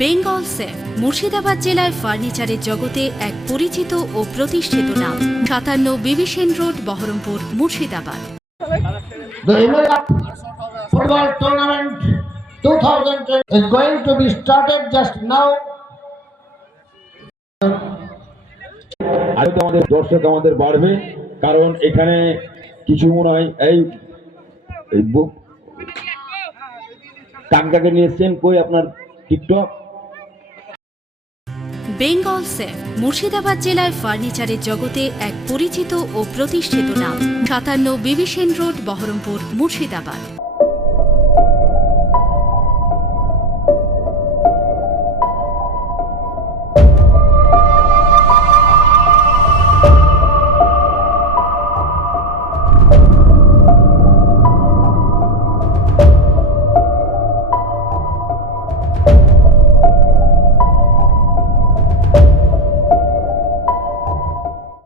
Bengal safe Murshidabad জেলায় ফার্নিচারের জগতে এক পরিচিত ও প্রতিষ্ঠিত নাম। 57 বিবি Sen road, Baharampur, Murshidabad. The Himalayan Football Tournament 2020 is going to be started just now. আরো তো আমাদের দর্শক আমাদের বাড়বে, কারণ এখানে কিছু মনে হয় এই বুক কাকাকে নিয়ে এসছেন। কই আপনার টিকটক? বেঙ্গল সেফ মুর্শিদাবাদ জেলায় ফার্নিচারের জগতে এক পরিচিত ও প্রতিষ্ঠিত নাম। 57 বিবি সেন রোড, বহরমপুর, মুর্শিদাবাদ।